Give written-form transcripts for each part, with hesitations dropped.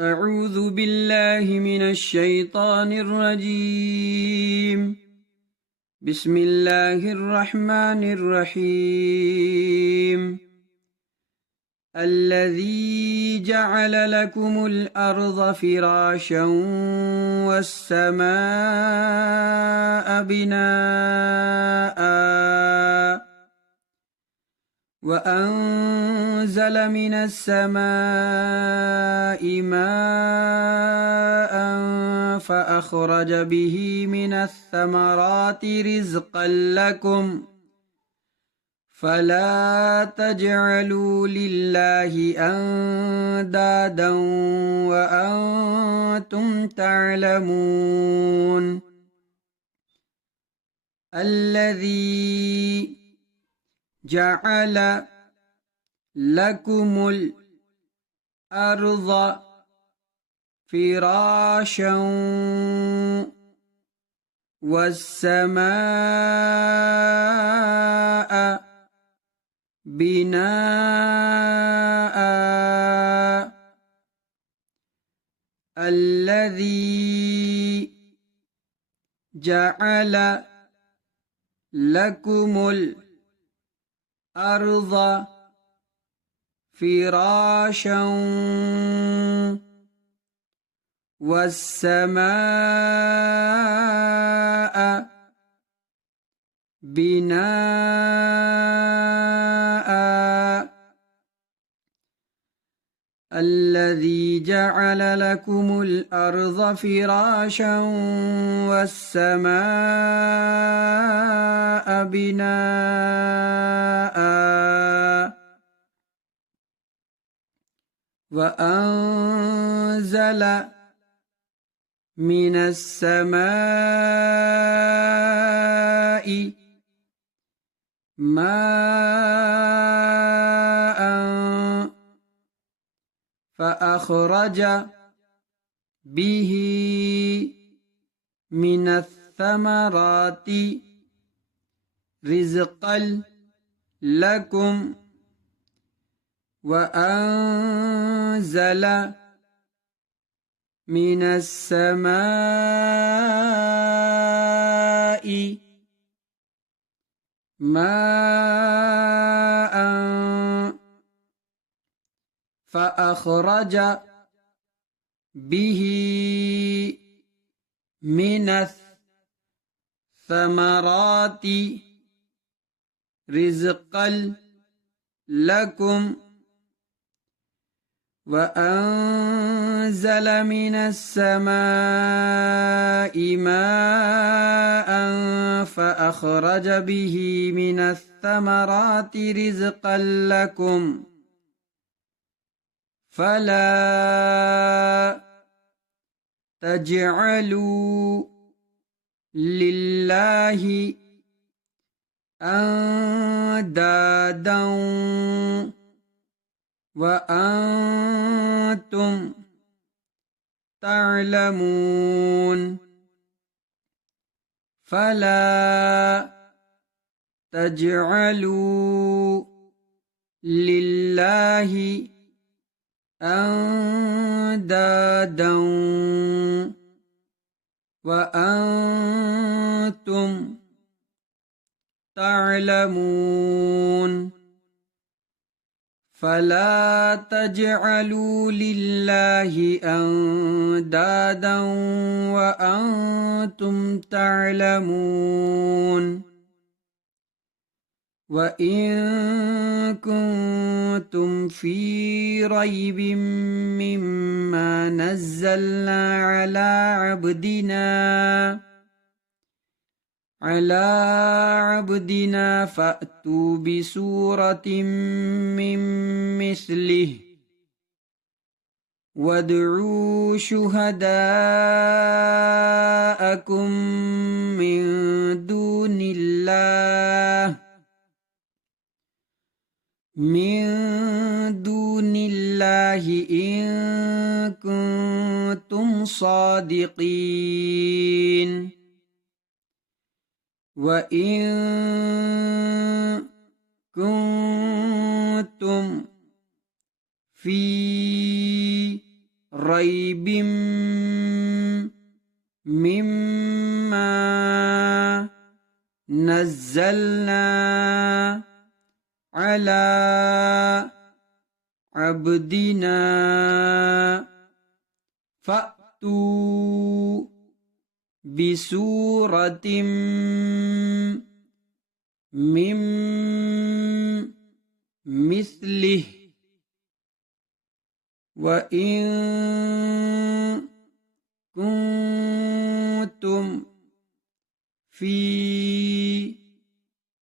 أعوذ بالله من الشيطان الرجيم. بسم الله الرحمن الرحيم. الذي جعل لكم الأرض فراشا والسماء بناءً وأنزل من السماء ماء فأخرج به من الثمرات رزقا لكم فلا تجعلوا لله أندادا وأنتم تعلمون. الذي جعل لكم الأرض فراشا والسماء بناء. الذي جعل لكم الأرض فراشا والسماء بناء. الذي جعل لكم الأرض فراشا والسماء بناء وأنزل من السماء ماء فأخرج به من الثمرات رزقا لكم وأنزل من السماء ماء فأخرج به من الثمرات رزقا لكم وأنزل من السماء ماء فأخرج به من الثمرات رزقا لكم فلا تجعلوا لله أندادا وأنتم تعلمون. فلا تجعلوا لله أندادا وأنتم تعلمون. فلا تجعلوا لله أندادا وأنتم تعلمون. وإن كنتم في ريب مما نزلنا على عبدنا فأتوا بسورة من مثله وادعوا شهداءكم من دون الله إن كنتم صادقين. وإن كنتم في रैबिम मिम्मा नज़्ज़लना अला अब्दिना फ़अतू बिसूरतिम मिम मिस्लिह व इन कुंतुम फी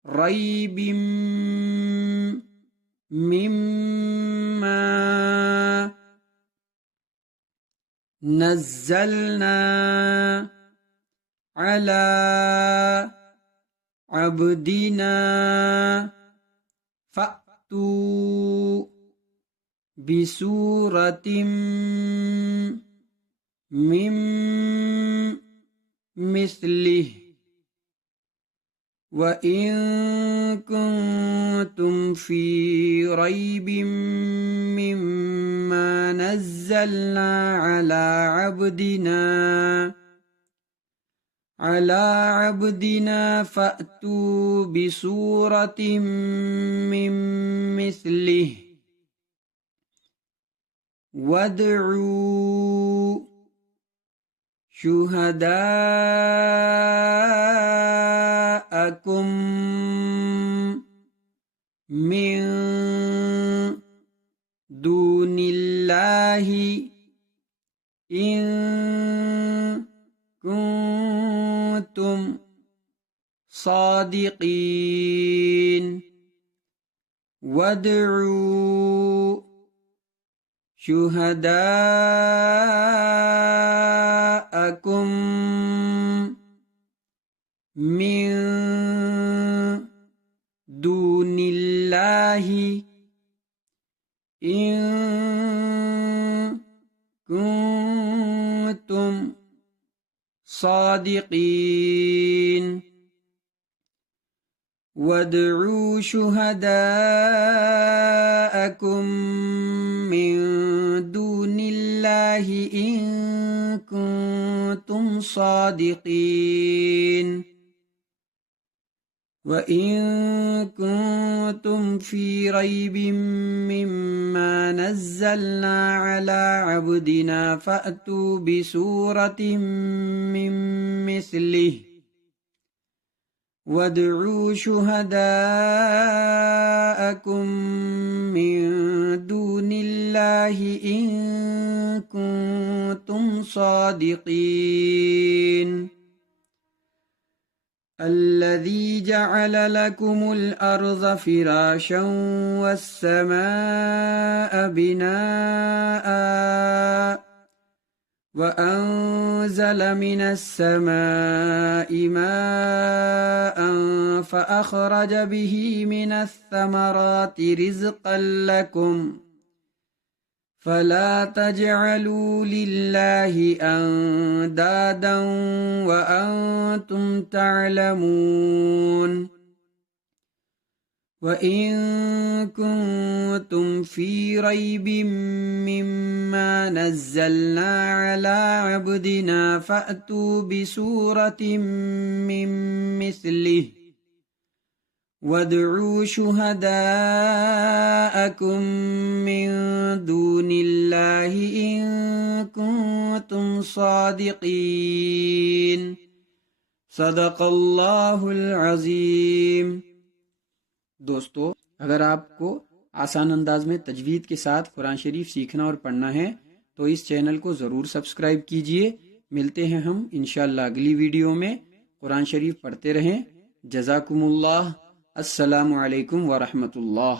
रैबिम मिम्मा नज़्ज़लना अला अब्दिना फ़अतू बिसूरतिम मिम मिस्लिह व इन कुंतुम फी रैबिम मिम्मा नज़्ज़लना अला अब्दिना फ़अतू बिसूरतिम मिम मिस्लिह वदउ शुहदाअकुम मिन दूनिल्लाहि इन कुंतुम सादिकीन वदउ शुहदाअकुम मिन दूनिल्लाहि इन कुंतुम सादिकीन वदउ शुहदाअकुम मिन दूनिल्लाहि इन कुंतुम सादिकीन व इन कुंतुम फी रैबिम मिम्मा नज़्ज़लना अला अब्दिना फ़अतू बिसूरतिम मिम मिस्लिह वदउ शुहदाअकुम मिन दूनिल्लाहि इन कुंतुम सादिकीन अल्लज़ी जअल लकुमुल अर्ज़ फ़िराशं वस्समाअ बिनाअ वअंज़ल मिनस्समाइ माअन फ़अख़रज बिही मिनस्समराति रिज़क़न लकुम फ़ला तजअलू लिल्लाहि अंदादन वअंतुम तअलमून वइन कुंतुम फी रैबिम मिम्मा नज़्ज़लना अला अब्दिना फ़अतू बिसूरतिम मिम मिस्लिह वदउ शुहदाअकुम मिन दूनिल्लाहि इन कुंतुम सादिकीन सदक़ल्लाहुल अज़ीम। दोस्तों, अगर आपको आसान अंदाज में तजवीद के साथ कुरान शरीफ सीखना और पढ़ना है तो इस चैनल को ज़रूर सब्सक्राइब कीजिए। मिलते हैं हम इंशाअल्लाह अगली वीडियो में। कुरान शरीफ पढ़ते रहें। जज़ाकुमुल्लाह। अस्सलामु अलैकुम व रहमतुल्लाह।